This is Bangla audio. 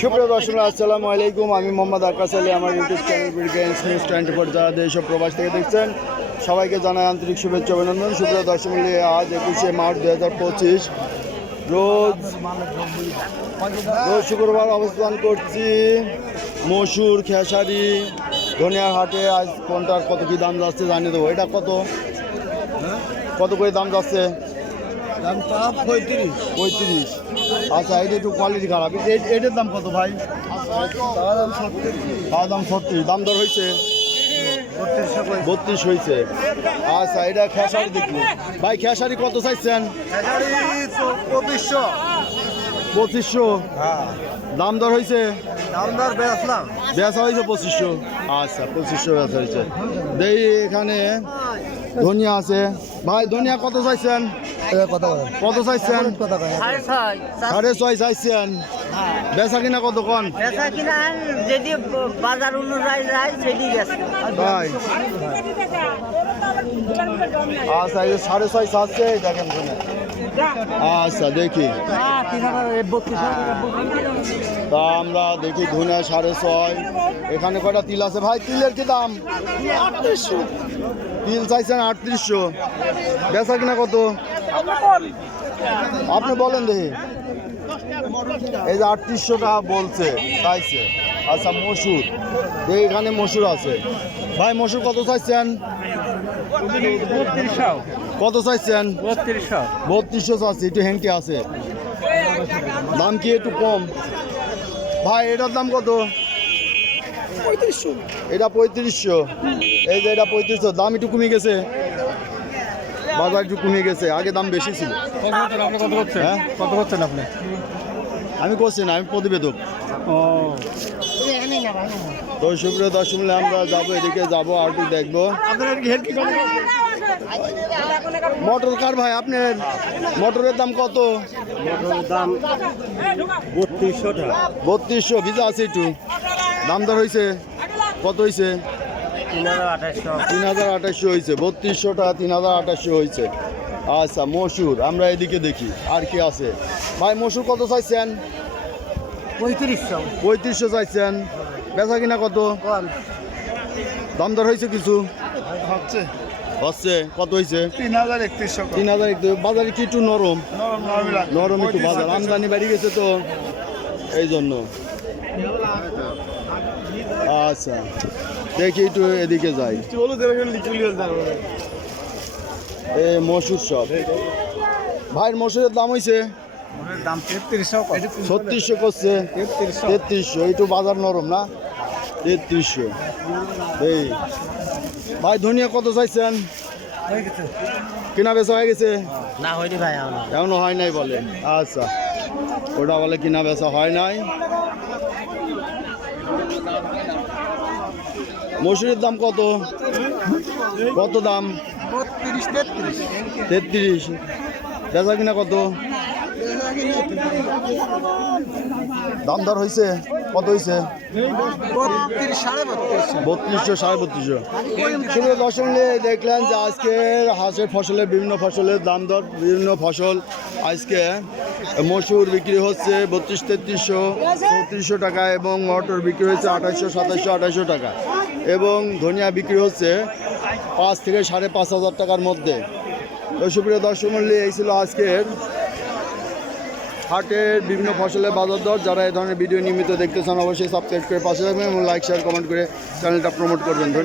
সুপ্রিয় দর্শক, আসসালামু আলাইকুম। আমি মোহাম্মদ আকাশ আলী। আমার ইউটিউব চ্যানেল ব্রিগেন্স নিউজ 24 যারা দেশ ও প্রবাস থেকে দেখছেন সবাইকে জানাই আন্তরিক শুভেচ্ছা অভিনন্দন। সুপ্রিয় দর্শক, আজ 21শে মার্চ 2025 রোজ শুক্রবার অবস্থান করছি মসুর, খেসারি, ধনিয়ার হাটে। আজ কোনটার কত কী দাম যাচ্ছে জানিয়ে দেবো। এটা কত কত করে দাম যাচ্ছে? 35। আচ্ছা, এটা একটু কোয়ালিটি খারাপ। এটার দাম কত ভাই? তার দাম 36। দাম দর হয়েছে 32 হয়েছে। আচ্ছা, এটা খেসারি দেখি ভাই। খেসারি কত চাইছেন? 2500। দাম দর হয়েছে? বেচা হয়েছে 2500। আচ্ছা, 2500 বেচা হয়েছে। দেই এখানে ধনিয়া আছে ভাই। ধনিয়া কত চাইছেন? কত চাইছেন? 6.5 চাইছেন। বেচা কিনা কত কন? যদি বাজার অনুযায়ী যায় সেটি গেছে ভাই। আচ্ছা, এই 6.5 চাচ্ছে। দেখেন শুনে। আচ্ছা, দেখি তা আমরা দেখি ধনিয়া 6.5। এখানে কয়টা তিল আছে ভাই? তিলের কি দাম? 3800। তিল চাইছেন 3800। বেচা কিনা কত আপনি বলেন দেখি। এই যে 3800 টাকা বলছে, চাইছে। আচ্ছা, মসুর এখানে মসুর আছে ভাই। মসুর কত চাইছেন? কত চাইছেন? 3200 চাচ্ছি। একটু হ্যাংটি আছে। দাম কি একটু কম ভাই? এটার দাম কত? 3500। এটা 3500। এই যে এটা 3500। দাম একটু কমে গেছে, বাজার একটু কমে গেছে। আগে দাম বেশি ছিল। হ্যাঁ, কত করছেন আপনি? আমি করছি না, আমি প্রতিবেদক। তো সুপ্রিয় দর্শক, আমরা যাবো এদিকে, যাবো আর একটু দেখবো। মোটর কার ভাই আপনার? মোটরের দাম কত? দাম 3200 টাকা। 3200। ভিজা আছে একটু। দাম দর হয়েছে কত? হয়েছে 3800 হয়েছে। 3200 টাকা 3800 হয়েছে। আচ্ছা, মসুর আমরা এদিকে দেখি আর কি আছে ভাই। মসুর কত চাইছেন? 3500 চাইছেন। বেচা কিনা কত? দাম দর হয়েছে কিছু? হচ্ছে কত হয়েছে? 3031। বাজারে কি একটু নরম একটু বাজার। আমদানি বাড়ি গেছে তো এই জন্য। আচ্ছা, দেখি একটু এদিকে যাই। এই মসুর সব ভাই। মসুরের দাম হয়েছে? দাম 3600 করছে। 3300। একটু বাজার নরম না? 3300। এই ভাই ধনিয়া কত চাইছেন? কিনা বেচা হয়ে গেছে? না হয়নি ভাই, এখনো হয় নাই বলে। আচ্ছা, ওটা বলে কিনা বেচা হয় নাই। মসুরের দাম কত? কত দাম? 33। বেচা কিনা কত? দাম দর হয়েছে কত? হয়েছে 3200 3250। শুধু দর্শক দেখলেন যে আজকের হাঁসের ফসলের বিভিন্ন ফসলের দাম দর, বিভিন্ন ফসল। আজকে মসুর বিক্রি হচ্ছে 3200 3300 টাকা, এবং মটর বিক্রি হচ্ছে 2800 2700 2800 টাকা, এবং ধনিয়া বিক্রি হচ্ছে 5 থেকে 5500 টাকার মধ্যে। তো সুপ্রিয় দর্শক মূল্য, এই ছিল আজকের হাটের বিভিন্ন ফসলের বাজার দর। যারা এই ধরনের ভিডিও নিয়মিত দেখতে চান অবশ্যই সাবস্ক্রাইব করে পাশে থাকবেন এবং লাইক শেয়ার কমেন্ট করে চ্যানেলটা প্রমোট করবেন। ধন্যবাদ।